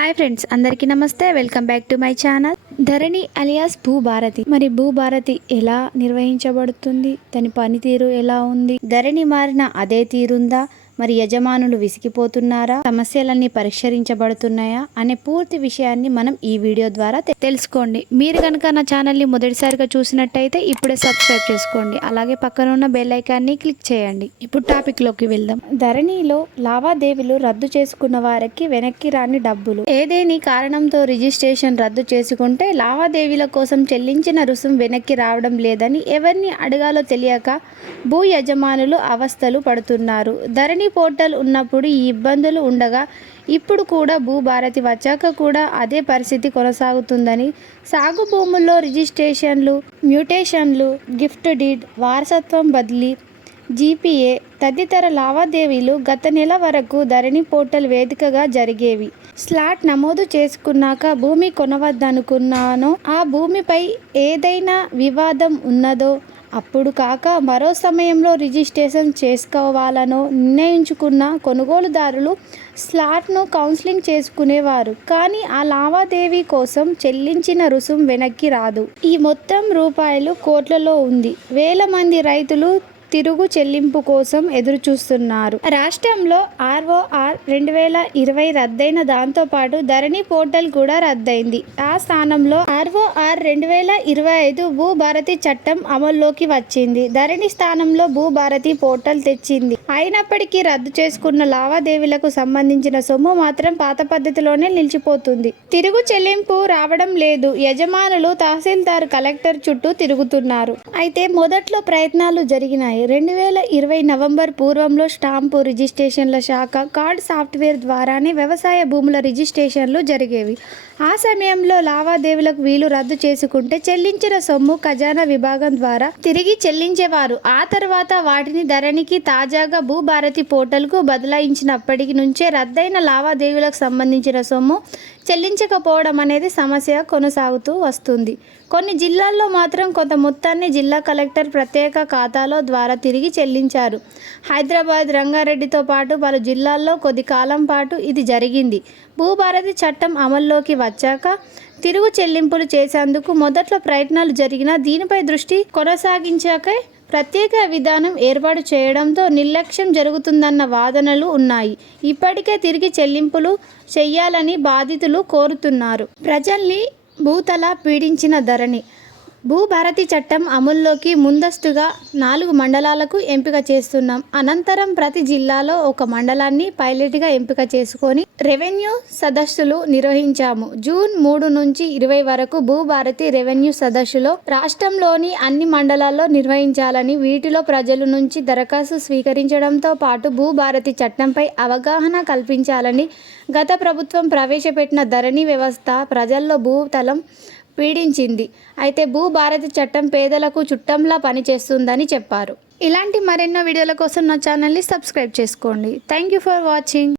Hi friends, అందరికీ నమస్తే. Welcome back to my channel Dharani alias Bhubharati. మరి భూభారతి ఎలా నిర్వహించబడుతుంది, దాని పనితీరు ఎలా ఉంది, ధరణి మారిన అదే తీరుందా, మరి యజమానులు విసిగిపోతున్నారా, సమస్యలన్నీ పరిష్కరించబడుతున్నాయా అనే పూర్తి విషయాన్ని మనం ఈ వీడియో ద్వారా తెలుసుకోండి. మీరు కనుక నా ఛానల్ని మొదటిసారిగా చూసినట్టయితే ఇప్పుడే సబ్స్క్రైబ్ చేసుకోండి, అలాగే పక్కన ఉన్న బెల్ ఐకాన్ని క్లిక్ చేయండి. ఇప్పుడు టాపిక్లోకి వెళ్దాం. ధరణిలో లావాదేవీలు రద్దు చేసుకున్న వారికి వెనక్కి రాని డబ్బులు. ఏదేని కారణంతో రిజిస్ట్రేషన్ రద్దు చేసుకుంటే లావాదేవీల కోసం చెల్లించిన రుసుం వెనక్కి రావడం లేదని ఎవరిని అడగాలో తెలియక భూ యజమానులు అవస్థలు పడుతున్నారు. ధరణి పోర్టల్ ఉన్నప్పుడు ఈ ఇబ్బందులు ఉండగా ఇప్పుడు కూడా భూభారతి వచ్చాక కూడా అదే పరిస్థితి కొనసాగుతుందని, సాగు భూముల్లో రిజిస్ట్రేషన్లు, మ్యూటేషన్లు, గిఫ్ట్ డీడ్, వారసత్వం బదిలీ, జీపీఏ తదితర లావాదేవీలు గత నెల వరకు ధరణి పోర్టల్ వేదికగా జరిగేవి. స్లాట్ నమోదు చేసుకున్నాక భూమి కొనవద్దనుకున్నానో, ఆ భూమిపై ఏదైనా వివాదం ఉన్నదో అప్పుడు కాక మరో సమయంలో రిజిస్ట్రేషన్ చేసుకోవాలనో నిర్ణయించుకున్న కొనుగోలుదారులు స్లాట్ను కౌన్సిలింగ్ చేసుకునేవారు. కానీ ఆ లావాదేవీ కోసం చెల్లించిన రుసుం వెనక్కి రాదు. ఈ మొత్తం రూపాయలు కోట్లలో ఉంది. వేల మంది రైతులు తిరుగు చెల్లింపు కోసం ఎదురుచూస్తున్నారు. రాష్ట్రంలో ROR 2020 రద్దయిన దాంతోపాటు ధరణి పోర్టల్ కూడా రద్దయింది. ఆ స్థానంలో ROR 2025 భూభారతి చట్టం అమల్లోకి వచ్చింది. ధరణి స్థానంలో భూభారతి పోర్టల్ తెచ్చింది. అయినప్పటికీ రద్దు చేసుకున్న లావాదేవీలకు సంబంధించిన సొమ్ము మాత్రం పాత పద్ధతిలోనే నిలిచిపోతుంది. తిరుగు చెల్లింపు రావడం లేదు. యజమానులు తహసీల్దార్, కలెక్టర్ చుట్టూ తిరుగుతున్నారు. అయితే మొదట్లో ప్రయత్నాలు జరిగినాయి. 2020 నవంబర్ పూర్వంలో స్టాంపు రిజిస్ట్రేషన్ల శాఖ కార్డ్ సాఫ్ట్వేర్ ద్వారానే వ్యవసాయ భూముల రిజిస్ట్రేషన్లు జరిగేవి. ఆ సమయంలో లావాదేవీలకు వీలు రద్దు చేసుకుంటే చెల్లించిన సొమ్ము ఖజానా విభాగం ద్వారా తిరిగి చెల్లించేవారు. ఆ తర్వాత వాటిని ధరణికి, తాజాగా భూభారతి పోర్టల్కు బదలాయించినప్పటి నుంచే రద్దయిన లావాదేవీలకు సంబంధించిన సొమ్ము చెల్లించకపోవడం అనేది సమస్య కొనసాగుతూ వస్తుంది. కొన్ని జిల్లాల్లో మాత్రం కొంత మొత్తాన్ని జిల్లా కలెక్టర్ ప్రత్యేక ఖాతాలో ద్వారా తిరిగి చెల్లించారు. హైదరాబాద్, రంగారెడ్డితో పాటు పలు జిల్లాల్లో కొద్ది కాలం పాటు ఇది జరిగింది. భూభారతి చట్టం అమల్లోకి వచ్చాక తిరుగు చెల్లింపులు చేసేందుకు మొదట్లో ప్రయత్నాలు జరిగినా దీనిపై దృష్టి కొనసాగించాక ప్రత్యేక విధానం ఏర్పాటు చేయడంతో నిర్లక్ష్యం జరుగుతుందన్న వాదనలు ఉన్నాయి. ఇప్పటికే తిరిగి చెల్లింపులు చేయాలని బాధితులు కోరుతున్నారు. ప్రజల్ని భూతల పీడించిన ధరణి. భూభారతి చట్టం అమల్లోకి ముందస్తుగా 4 మండలాలకు ఎంపిక చేస్తున్నాం. అనంతరం ప్రతి జిల్లాలో ఒక మండలాన్ని పైలట్గా ఎంపిక చేసుకొని రెవెన్యూ సదస్సులు నిర్వహించాము. జూన్ 3 నుంచి 20 వరకు భూభారతి రెవెన్యూ సదస్సులో రాష్ట్రంలోని అన్ని మండలాల్లో నిర్వహించాలని, వీటిలో ప్రజల నుంచి దరఖాస్తు స్వీకరించడంతో పాటు భూభారతి చట్టంపై అవగాహన కల్పించాలని గత ప్రభుత్వం ప్రవేశపెట్టిన ధరణి వ్యవస్థ ప్రజల్లో భూతలం పీడించింది. అయితే భూభారతి చట్టం పేదలకు చుట్టంలా పనిచేస్తుందని చెప్పారు. ఇలాంటి మరెన్నో వీడియోల కోసం నా ఛానల్ని సబ్స్క్రైబ్ చేసుకోండి. Thank you for watching.